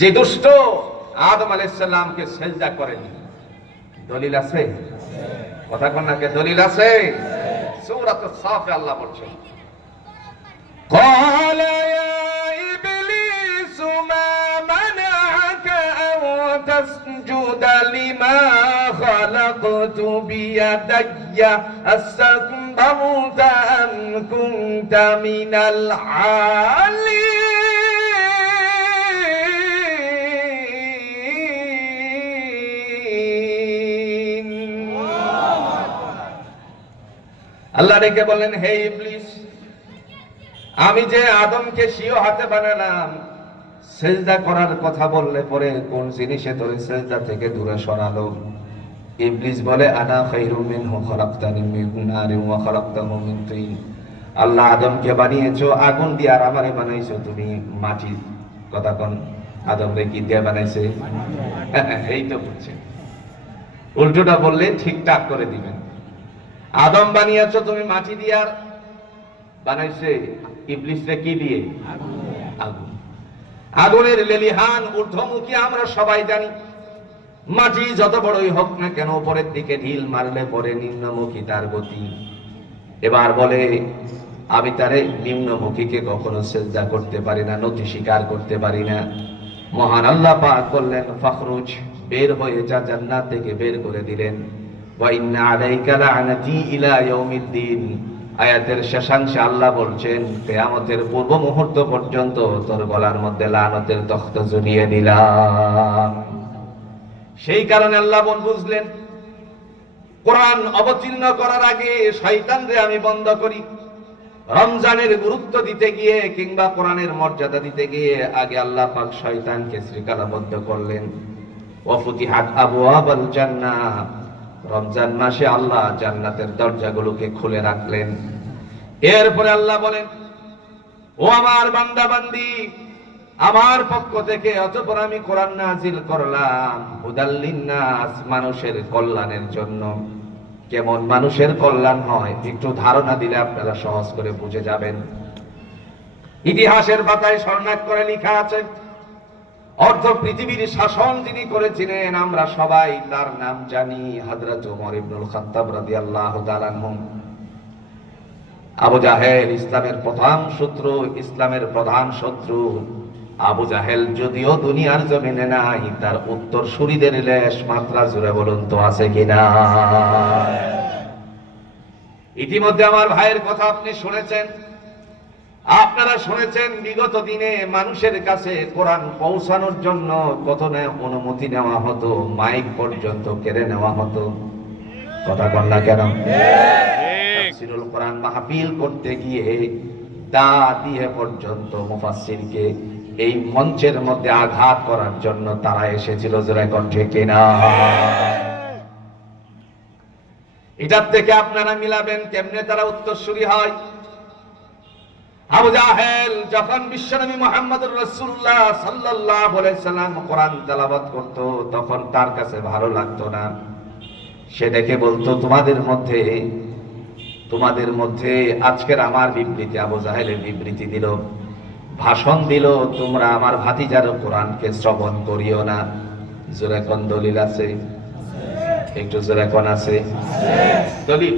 যে দুষ্ট আদম আলাইহিস সালামকে সিজদা করেনি। দলিল আছে? কথা কোন নাকি দলিল আছে? সূরাতুস সাফে আল্লাহ বলছেন, قال يا إبليس ما منعك أن تسجد لما خلقت بيدي أستكبرت أم كنت من العالين আল্লাহ ডেকে বলেন, হে ইবলিস, আমি যে আদমকে স্বীয় হাতে বানালাম, সিজদা করার কথা বললে পরে কোন জিনিসে তোর সিজদা থেকে দূরে সরালো? ইবলিস বলে, আনা খায়রুম মিনহু খলাকতানি মিন নারিন ওয়া খলাকতাহু মিন তিন। আল্লাহ আদমকে বানিয়েছো আগুন দিয়ে, আর আমারে বানাইছো তুমি মাটি। কথা কোন? আদমকে কি দিয়ে বানাইছে? এই তো বলছে। উল্টোটা বললে ঠিকঠাক করে দিবেন। আদম বানিয়েছো তুমি মাটি দিয়ে, আর বানাইছে ইবলিসরে কি দিয়ে? আগুন। আগুনের লেলিহান ঊর্ধ্বমুখী আমরা সবাই জানি। মাটি যত বড়ই হোক না কেন, উপরের দিকে ঢিল মারলে পরে নিম্নমুখী তার গতি। এবার বলে, আমি তারে নিম্নমুখীকে কখনো সিজদা করতে পারি না, নতি স্বীকার করতে পারি না। মহান আল্লাহ পাক বললেন, ফখরুজ, বের হয়ে যা, জান্নাত থেকে বের করে দিলেন। ওয়া ইন্না আলাইকা লা'নাতি ইলা ইয়াউমিদ্দিন। আয়াতের শেষাংশে আল্লাহ বলছেন, কিয়ামতের পূর্ব মুহূর্ত পর্যন্ত তোর গলার মধ্যে লানতের তখ্ত ঝুলিয়ে দিলাম। সেই কারণে আল্লাহ বুঝলেন, কোরআন অবতীর্ণ করার আগে শয়তানরে আমি বন্ধ করি। রমজানের গুরুত্ব দিতে গিয়ে কিংবা কোরআনের মর্যাদা দিতে গিয়ে আগে আল্লাহ পাক শয়তানকে শৃঙ্খলাবদ্ধ করলেন। ওয়া ফুতিহাত আবওয়াবুল জান্নাহ। রমজান মাসে আল্লাহ জান্নাতের দরজাগুলোকে খুলে রাখলেন। এরপরে আল্লাহ বলেন, ও আমার বান্দা বান্দি, আমার পক্ষ থেকে অতঃপর আমি কোরআন নাজিল করলাম হুদাল লিন্নাস, মানুষের কল্যাণের জন্য। কেমন মানুষের কল্যাণ হয় একটু ধারণা দিলে আপনারা সহজ করে বুঝে যাবেন। ইতিহাসের পাতায় স্বর্ণাক্ষরে লেখা আছে, অর্ধ পৃথিবীর শাসন যিনি করেছিলেন আমরা সবাই তার নাম জানি, হযরত ওমর ইবনুল খাত্তাব রাদিয়াল্লাহু তাআলা আনহু। আবু জাহেল ইসলামের প্রধান শত্রু, ইসলামের প্রধান শত্রু। আবু জাহেল যদিও দুনিয়ার জমিনে নাই, তার উত্তরসূরিদের লেশ মাত্রা জুড়ে বলুন তো আছে কিনা? ইতিমধ্যে আমার ভাইয়ের কথা আপনি শুনেছেন, আপনারা শুনেছেন বিগত দিনে মানুষের কাছে কোরআন পৌঁছানোর জন্য কত না অনুমতি নেওয়া হতো, মাইক পর্যন্ত কেড়ে নেওয়া হতো। কথা বল না কেন? তাফসীরুল কোরআন মাহফিল করতে গিয়ে দা দিয়ে পর্যন্ত মুফাসসিরকে এই মঞ্চের মধ্যে আঘাত করার জন্য তারা এসেছিল। জোরে কণ্ঠে কিনা? এটার থেকে আপনারা মিলাবেন কেমনে তারা উত্তরসূরি হয়। আবু জাহেল যখন বিশ্বনবী মুহাম্মদুর রাসূলুল্লাহ সাল্লাল্লাহু আলাইহি সাল্লাম কোরআন তেলাওয়াত করত, তখন তার কাছে ভালো লাগতো না। সে দেখে বলতো, তোমাদের মধ্যে আজকের আমার বিবৃতি আবু জাহেলের বিবৃতি দিল, ভাষণ দিল, তোমরা আমার ভাতিজার কোরআনকে শ্রবণ করিও না। জোরে কোন দলিল আছে? একটু জোরে কোন আছে দলিল?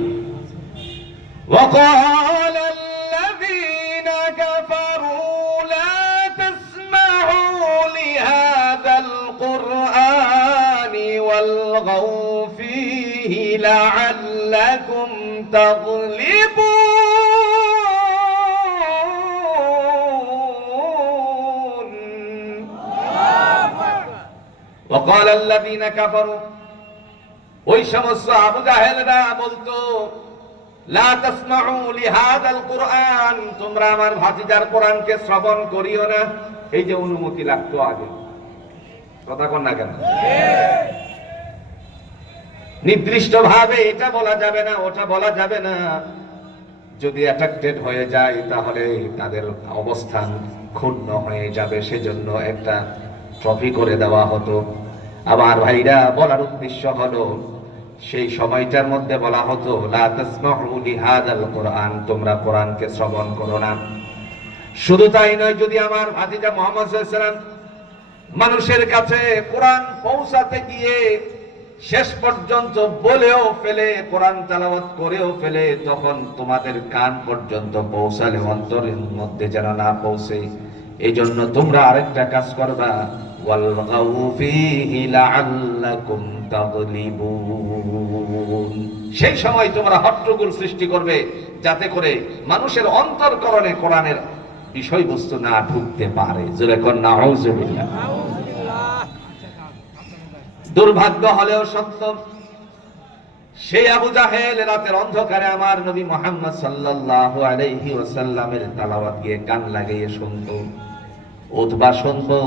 وقال الذين كفروا لا تسمعوا لهذا القرآن والغوا فيه لعلكم تغلبون وقال الذين كفروا, ওই সমস্ত আবু জাহেলরা বলতো, লা তাসমাউ লিহাদাল কুরআন, তোমরা আমার ভাতিজার কোরআনকে শ্রবণ করিও না। এই যে অনুমতি লাগতো আগে, কথা কোন না কেন? নির্দিষ্ট ভাবে এটা বলা যাবে না, ওটা বলা যাবে না। যদি অ্যাট্রাক্টেড হয়ে যায় তাহলে তাদের অবস্থান ক্ষুণ্ণ হয়ে যাবে, সেজন্য একটা ট্রফি করে দেওয়া হতো। আবার ভাইরা, বলার উদ্দেশ্য হলো সেই সময়টার মধ্যে বলা হতো, লা তাসমাউ লিহাদাল কুরআন, তোমরা কোরআনকে শ্রবণ করো না। শুধু তাই নয়, যদি আমার ভাতিজা মুহাম্মদ সাল্লাল্লাহু আলাইহি ওয়াসাল্লাম মানুষের কাছে কোরআন পৌঁছাতে গিয়ে শেষ পর্যন্ত বলেও ফেলে, কোরআন তেলাওয়াত করেও ফেলে, তখন তোমাদের কান পর্যন্ত পৌঁছালে অন্তরের মধ্যে যেন না পৌঁছে, এই জন্য তোমরা আরেকটা কাজ করবা, ওয়ালগাউ ফীহি লাআল্লাকুম তাগলিবুন। সেই সময় তোমরা হট্টগোল সৃষ্টি করবে যাতে করে মানুষের অন্তরকরণে কোরআনের বিষয়বস্তু না ঢুকতে পারে। জোরে কোন নাউজুবিল্লাহ। দুর্ভাগ্য হলেও সত্য, সেই আবু জাহেল রাতের অন্ধকারে আমার নবী মুহাম্মদ সাল্লাল্লাহু আলাইহি ওয়াসাল্লামের তেলাওয়াত গিয়ে কান লাগিয়ে শুনতো। উতবা শুনতো,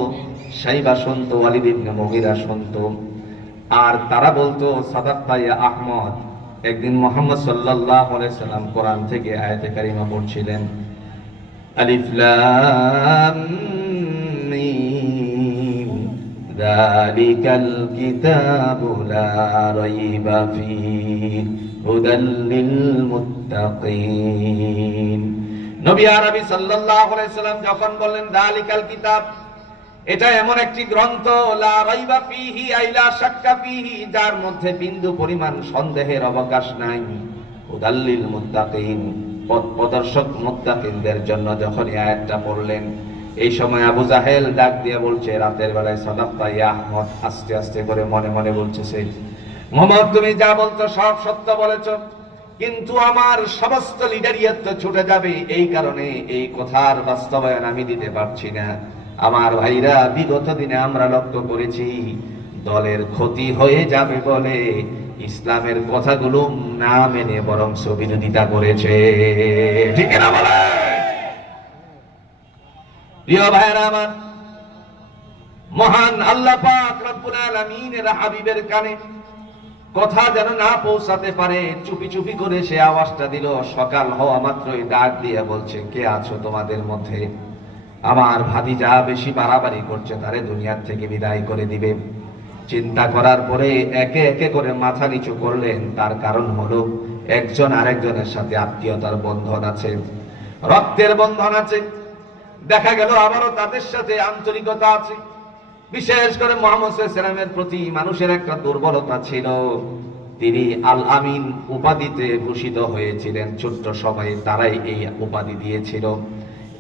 শাইবা শুনতো, ওয়ালিদ ইবনে মুগীরা শুনতো, আর তারা বলতো সাদাক্তা ইয়া আহমদ। একদিন মুহাম্মদ সাল্লাল্লাহু আলাইহি সাল্লাম কোরআন থেকে আয়াতে কারিমা পড়ছিলেন, আলিফ লাম মিম যালিকাল কিতাবু লা রাইবা ফীহি হুদাল লিল মুত্তাকিন। নবী আরবি সাল্লাল্লাহু আলাইহি সাল্লাম যখন বললেন যালিকাল কিতাব, এটা এমন একটি গ্রন্থ, লা রাইবা ফীহি আই লা শাক্কা ফীহি, যার মধ্যে বিন্দু পরিমাণ সন্দেহের অবকাশ নাই, হুদাল লিল মুত্তাকিন, পথ প্রদর্শক মুত্তাকিনদের জন্য। যখন এই আয়াতটা পড়লেন, এই সময় আবু জাহেল ডাক দিয়ে বলছে রাতের বেলায়, সাদাক্তা ইয়া আহমদ, আস্তে আস্তে করে মনে মনে বলছে, মুহাম্মদ তুমি যা বলতো সব সত্য বলেছো, কিন্তু আমার সমস্ত লিডারিয়ত তো ছুটে যাবে, এই কারণে এই কথার বাস্তবায়ন আমি দিতে পারছি না। আমার ভাইরা, বিগত দিনে আমরা লক্ষ্য করেছি দলের ক্ষতি হয়ে যাবে বলে ইসলামের কথাগুলো না মেনে বরং বিরোধিতা করেছে, ঠিক না বলে? প্রিয় ভাইরা আমার, মহান আল্লাহ পাক রব্বুল আলামিনের হাবিবের কানে কথা যেন না পৌঁছাতে পারে, চুপি চুপি করে সে আওয়াজটা দিল। সকাল হওয়া মাত্রই ডাক দিয়ে বলছে, কে আছো তোমাদের মধ্যে? আমার ভাতিজা বেশি বাড়াবাড়ি করছে, তারে দুনিয়ার থেকে বিদায় করে দিবে। চিন্তা করার পরে একে একে করে মাথা নিচু করলেন। তার কারণ হলো, একজন আরেকজনের সাথে আত্মীয়তার বন্ধন আছে, রক্তের বন্ধন আছে। দেখা গেল আবারও তাদের সাথে আন্তরিকতা আছে। বিশেষ করে মুহাম্মদ সাল্লাল্লাহু আলাইহি ওয়াসাল্লামের প্রতি মানুষের একটা দুর্বলতা ছিল। তিনি আল আমিন উপাধিতে ভূষিত হয়েছিলেন, ছোট্ট সময়ে তারাই এই উপাধি দিয়েছিল।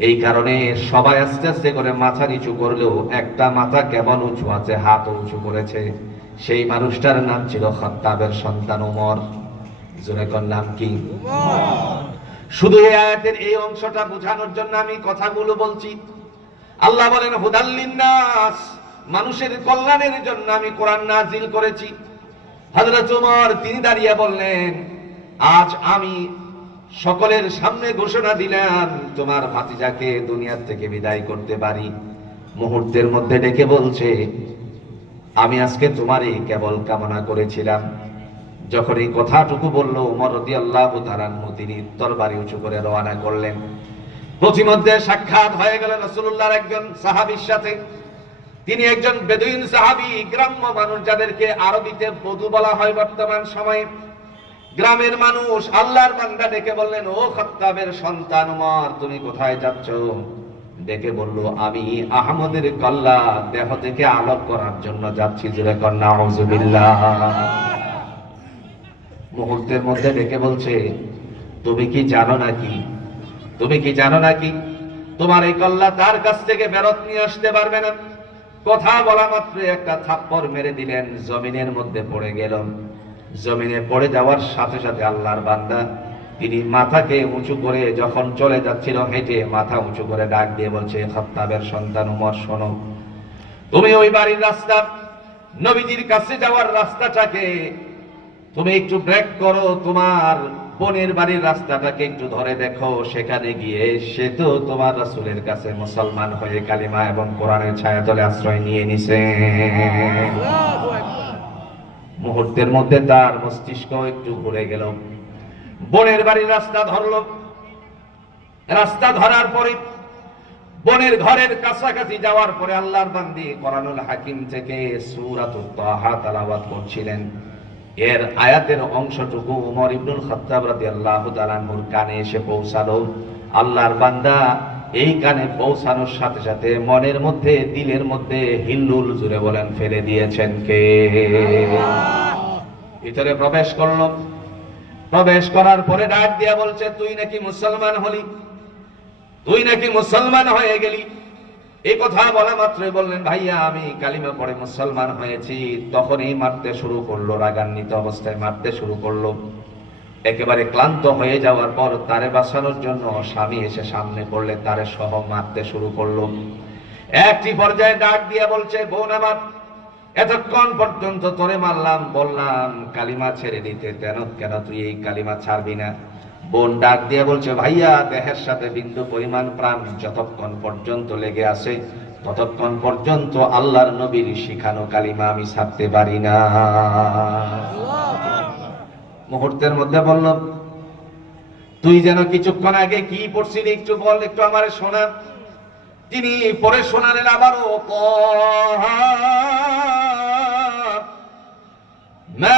এই কারণে সবাই আস্তে আস্তে করে মাথা নিচু করলেও একটা মাথা কেমন উঁচু আছে, হাত উঁচু করেছে। সেই মানুষটার নাম ছিল খাত্তাবের সন্তান উমর। জোরে কোন নাম কি? শুধু এই আয়াতের এই অংশটা বোঝানোর জন্য আমি কথাগুলো বলছি। আল্লাহ বলেন হুদাল লিন্নাস, মানুষের কল্যাণের জন্য আমি কোরআন নাজিল করেছি। হযরত ওমর তিনি দাঁড়িয়ে বললেন, আজ আমি সকলের সামনে ঘোষণা দিলাম তোমার ভাতিজাকে দুনিয়ার থেকে বিদায় করতে পারি। মুহূর্তের মধ্যে ডেকে বলছে, আমি আজকে তোমারই কেবল কামনা করেছিলাম। যখন এই কথাটুকু বলল, ওমর রাদিয়াল্লাহু তাআলা আনহু তিনি তরবারি উঁচু করে রওনা করলেন। প্রতিমধ্যে সাক্ষাৎ হয়ে গেল রাসূলুল্লাহর একজন সাহাবীর সাথে। তিনি একজন বেদুইন সাহাবী, গ্রাম্য মানুষ, যাদেরকে আরবিতে বদু বলা হয় বর্তমান সময়ে। গ্রামের মানুষ, আল্লাহর বান্দা ডেকে বললেন, ও খাত্তাবের সন্তান উমর, তুমি কোথায় যাচ্ছ? ডেকে বলল, আমি আহমদের কল্লা দেহ থেকে আলোক করার জন্য যাচ্ছি। জোরে কর নাউজুবিল্লাহ। মুহূর্তের মধ্যে ডেকে বলছে, তুমি কি জানো নাকি, তুমি কি জানো নাকি তোমার এই কল্লা তার কাছ থেকে ফেরত নিয়ে আসতে পারবে না? কথা বলা মাত্র একটা থাপ্পড় মেরে দিলেন, জমিনের মধ্যে পড়ে গেল। জমিনে পড়ে যাওয়ার সাথে সাথে আল্লাহর বান্দা তিনি মাথাকে উঁচু করে যখন চলে যাচ্ছিল হেঁটে, মাথা উঁচু করে ডাক দিয়ে বলছে, খাত্তাবের সন্তান উমর, শোনো, তুমি ওই বাড়ির রাস্তা, নবীজির কাছে যাওয়ার রাস্তাটাকে তুমি একটু ব্রেক করো, তোমার বোনের বাড়ির রাস্তাটাকে একটু ধরে দেখো, সেখানে গিয়ে সে তো তোমার রাসূলের কাছে মুসলমান হয়ে কালিমা এবং কোরআনের ছায়াতলে আশ্রয় নিয়ে নিছে। মুহূর্তের মধ্যে তার মস্তিষ্ক একটু ঘুরে গেল। বোনের বাড়ির রাস্তা ধরলো। রাস্তা ধরার পরে বোনের ঘরের কাছাকাছি যাওয়ার পরে আল্লাহর বান্দি কোরআনুল হাকিম থেকে সূরাতুত তাহা তেলাওয়াত করছিলেন। এর আয়াতের অংশটুকু ওমর ইবনুল খাত্তাব রাদিয়াল্লাহু তাআলা আনহুর কানে এসে পৌঁছালো। আল্লাহর বান্দা এই কানে পৌঁছানোর সাথে সাথে মনের মধ্যে, দিলের মধ্যে হিল্লুল জুড়ে বলেন ফেলে দিয়েছেন কে? ভিতরে প্রবেশ করল। প্রবেশ করার পরে ডাক দিয়া বলছে, তুই নাকি মুসলমান হলি, তুই নাকি মুসলমান হয়ে গেলি। এই কথা বলা মাত্রই বললেন, ভাইয়া আমি কালিমা পড়ে মুসলমান হয়েছি। তখনই মারতে শুরু করলো, রাগান্বিত অবস্থায় মারতে শুরু করলো। একেবারে ক্লান্ত হয়ে যাওয়ার পর তারে বাঁচানোর জন্য স্বামী এসে সামনে পড়লে তারে সহ মারতে শুরু করলো। একটি পর্যায়ে ডাক দিয়া বলছে, বোন আমার, এতক্ষণ পর্যন্ত তোরে মারলাম, বললাম কালিমা ছেড়ে দিতে, কেন তুই এই কালিমা ছাড়বি না? বোন ডাক দিয়ে বলছে, ভাইয়া দেহের সাথে বিন্দু পরিমাণ প্রাণ যতক্ষণ পর্যন্ত লেগে আছে ততক্ষণ পর্যন্ত আল্লাহর নবীর শিখানো কালিমা আমি ছাড়তে পারি না। মুহূর্তের মধ্যে বলল, তুই যেন কিছুক্ষণ আগে কি পড়ছিলি একটু বল, একটু আমারে শোনা। তিনি পরে শোনালেন আবারও, মা